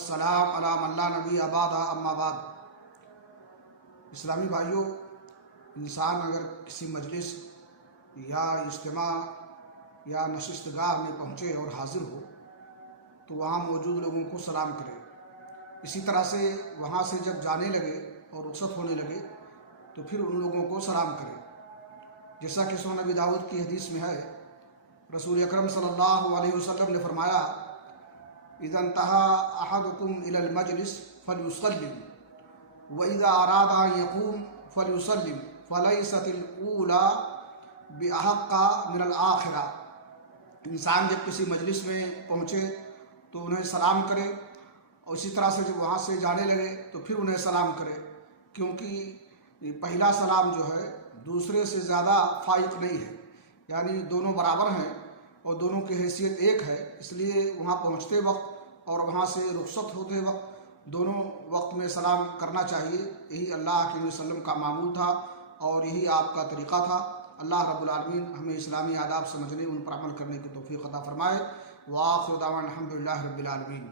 वस्सलाम अला मन ला नबी अबादा अम्मा बाद। इस्लामी भाइयों, इंसान अगर किसी मजलिस या इज्तिमा या नशिस्तगाह में पहुँचे और हाजिर हो तो वहाँ मौजूद लोगों को सलाम करे। इसी तरह से वहाँ से जब जाने लगे और रुखसत होने लगे तो फिर उन लोगों को सलाम करे। जैसा कि सुनन नबी दाऊद की हदीस में है, रसूल अकरम सल्लल्लाहु अलैहि वसल्लम ने फरमाया, इज़ा इंतहा अहदुकुम इलल मजलिस फलयुसल्लिम व इज़ा अरादा अन यक़ूम फलयुसल्लिम फलैसतिल ऊला बिअहक्का मिनल आखिरा। इंसान जब किसी मजलिस में पहुँचे तो उन्हें सलाम करे और इसी तरह से जब वहाँ से जाने लगे तो फिर उन्हें सलाम करे, क्योंकि पहला सलाम जो है दूसरे से ज़्यादा फाइक नहीं है, यानी दोनों बराबर हैं और दोनों की हैसियत एक है। इसलिए वहाँ पहुँचते वक्त और वहाँ से रुखसत होते वक्त दोनों वक्त में सलाम करना चाहिए। यही अल्लाह के नबी सल्लल्लाहु अलैहि वसल्लम का मामूल था और यही आपका तरीक़ा था। अल्लाह रब्बुल आलमीन हमें इस्लामी आदाब समझने, उन पर अमल करने की तौफीक अता फरमाए। व आखिरु दावाना अल्हम्दुलिल्लाहि रब्बिल आलमीन।